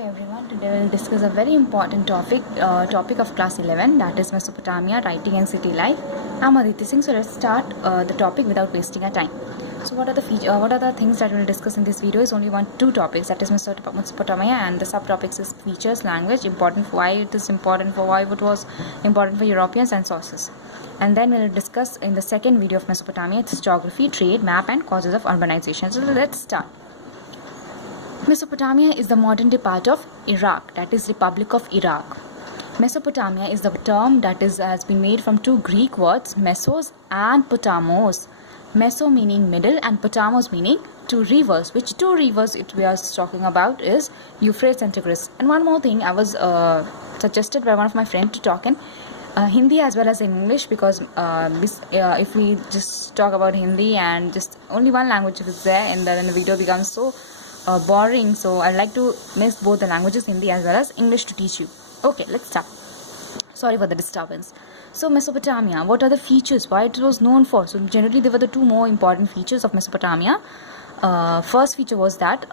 Everyone, today we'll discuss a very important topic of class 11, that is Mesopotamia, writing and city life. I'm Aditi Singh. So let's start the topic without wasting our time. So what are the things that we'll discuss in this video? Is only two topics, that is Mesopotamia, and the subtopics is features, language, why it was important for Europeans, and sources. And then we'll discuss in the second video of Mesopotamia its geography, trade, map, and causes of urbanization. So let's start. Mesopotamia is the modern-day part of Iraq, that is Republic of Iraq. Mesopotamia is the term that has been made from two Greek words, mesos and potamos. Meso meaning middle and potamos meaning two rivers. Which two rivers we are talking about is Euphrates and Tigris. And one more thing, I was suggested by one of my friends to talk in Hindi as well as in English, because if we just talk about Hindi and just only one language is there, and then the video becomes so boring. So I'd like to mix both the languages, Hindi as well as English, to teach you. Okay, let's start. Sorry for the disturbance. So Mesopotamia, what are the features, why it was known for? So generally there were the two more important features of Mesopotamia. First feature was that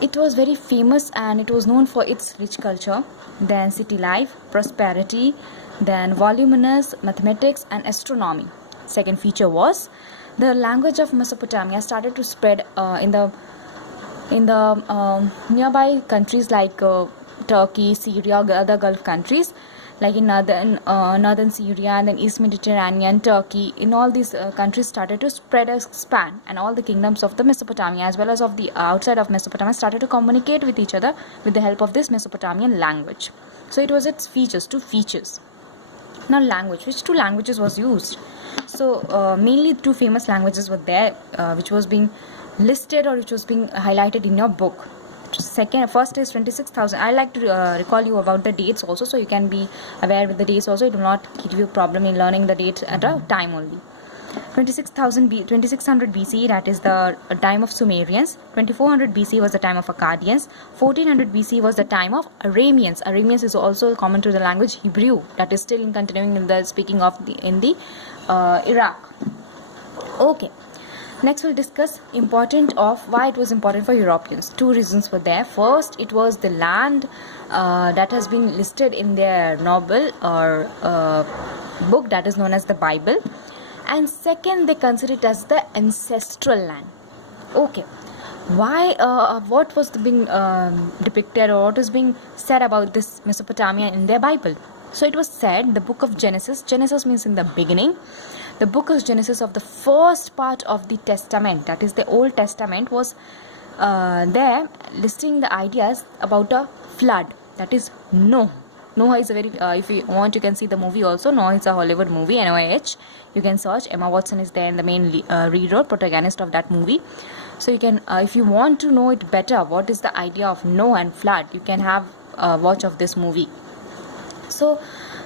it was very famous and it was known for its rich culture, then city life, prosperity, then voluminous mathematics and astronomy. Second feature was the language of Mesopotamia started to spread in the nearby countries like Turkey, Syria, other Gulf countries, like in northern Syria and then East Mediterranean, Turkey. In all these countries started to expand, and all the kingdoms of the Mesopotamia as well as of the outside of Mesopotamia started to communicate with each other with the help of this Mesopotamian language. So it was its features, two features. Now language, which two languages was used? So mainly two famous languages were there, which was being listed or which was being highlighted in your book. First is 26,000. I like to recall you about the dates also, so you can be aware with the dates also. It will not give you a problem in learning the dates at a time only. 2600 BC, that is the time of Sumerians. 2400 BC was the time of Akkadians. 1400 BC was the time of Arameans. Arameans is also common to the language Hebrew, that is still continuing in the speaking of in the Iraq. Okay. Next we'll discuss why it was important for Europeans. Two reasons were there. First, it was the land that has been listed in their novel or book that is known as the Bible. And second, they consider it as the ancestral land. Okay. Why? What was being depicted, or what is being said about this Mesopotamia in their Bible? So it was said, the book of Genesis. Genesis means in the beginning. The book of Genesis of the first part of the Testament, that is the Old Testament, was there listing the ideas about a flood, that is Noah. Noah is a very, if you want you can see the movie also. Noah is a Hollywood movie, NOAH. You can search. Emma Watson is there in the main lead role, protagonist of that movie. So you can, if you want to know it better, what is the idea of Noah and flood, you can have a watch of this movie. So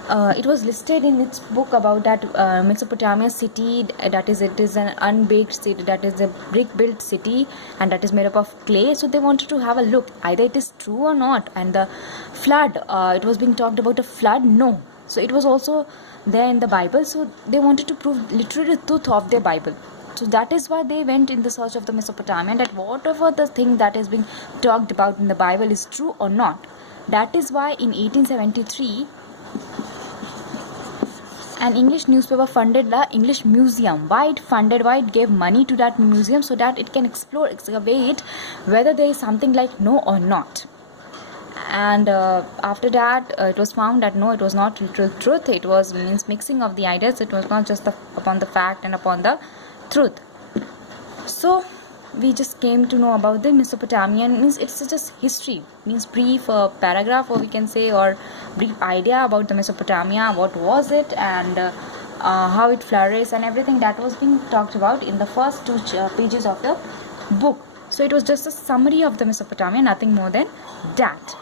it was listed in its book about that Mesopotamia city, that is, it is an unbaked city, that is a brick built city, and that is made up of clay. So they wanted to have a look, either it is true or not. And the flood, it was being talked about a flood, no. So it was also there in the Bible, so they wanted to prove literary truth of their Bible. So that is why they went in the search of the Mesopotamia, that whatever the thing that is being talked about in the Bible is true or not. That is why in 1873 an English newspaper funded the English Museum. Why it gave money to that museum? So that it can excavate whether there is something like no or not. And after that it was found that no, it was not literal truth. It was mixing of the ideas. It was not just upon the fact and upon the truth. So we just came to know about the Mesopotamian, means it's just history, means brief paragraph, or we can say, or brief idea about the Mesopotamia, what was it, and how it flourished, and everything that was being talked about in the first two pages of the book. So it was just a summary of the Mesopotamia, nothing more than that.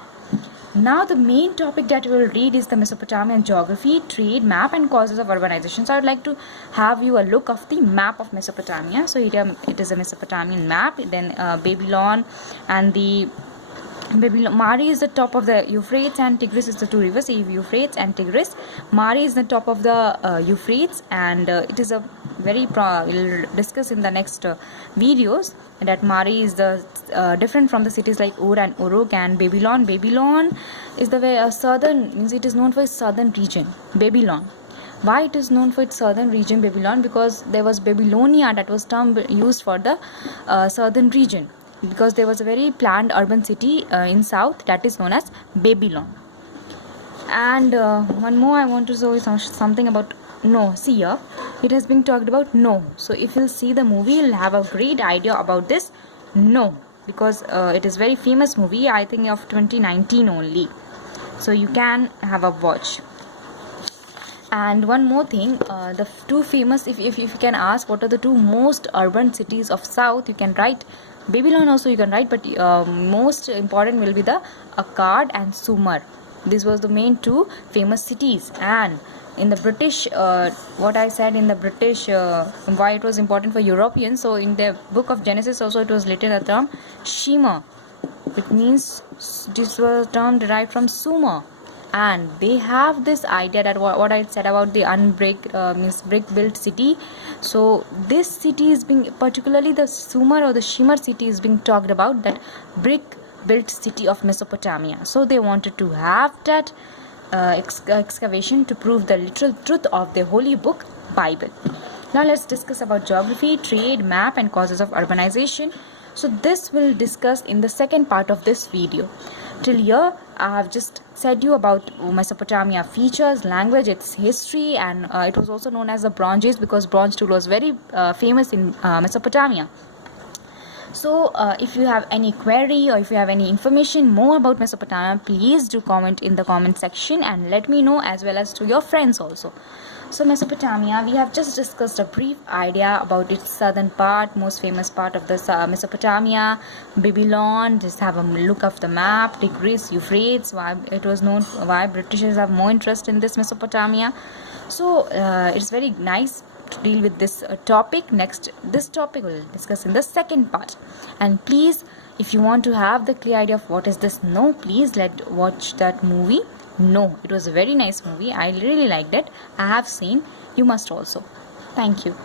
Now the main topic that we will read is the Mesopotamian geography, trade, map, and causes of urbanization. So I would like to have you a look of the map of Mesopotamia. So it is a Mesopotamian map. Then Babylon and the Mari is the top of the Euphrates, and Tigris is the two rivers, Euphrates and Tigris. Mari is the top of the Euphrates, and it is a we'll discuss in the next videos that Mari is the different from the cities like Ur and Uruk and Babylon. Babylon is the way southern, means it is known for its southern region. Babylon. Why it is known for its southern region, Babylon? Because there was Babylonia, that was term used for the southern region, because there was a very planned urban city in south that is known as Babylon. And one more I want to show you something about No. See here, it has been talked about No. So if you'll see the movie, you'll have a great idea about this No, because it is very famous movie, I think of 2019 only. So you can have a watch. And one more thing, the two famous, if you can ask what are the two most urban cities of south, you can write Babylon also you can write, but most important will be the Akkad and Sumer. This was the main two famous cities. And in the British, what I said in the British, why it was important for Europeans, so in the book of Genesis also it was written the term Shema, which means this was a term derived from Sumer. And they have this idea that what I said about the means brick built city. So this city is being, particularly the Sumer or the Shimmer city is being talked about, that brick built city of Mesopotamia. So they wanted to have that excavation to prove the literal truth of the holy book Bible. Now let's discuss about geography, trade, map and causes of urbanization. So this will discuss in the second part of this video. Till here I have just said you about Mesopotamia features, language, its history, and it was also known as the Bronze Age because bronze tool was very famous in Mesopotamia. So if you have any query or if you have any information more about Mesopotamia, please do comment in the comment section and let me know, as well as to your friends also. So Mesopotamia, we have just discussed a brief idea about its southern part, most famous part of the Mesopotamia, Babylon. Just have a look of the map, Tigris, Euphrates, why it was known, why Britishers have more interest in this Mesopotamia. So it's very nice to deal with this topic. Next, this topic we'll discuss in the second part. And please, if you want to have the clear idea of what is this No, please watch that movie No. It was a very nice movie. I really liked it. I have seen. You must also. Thank you.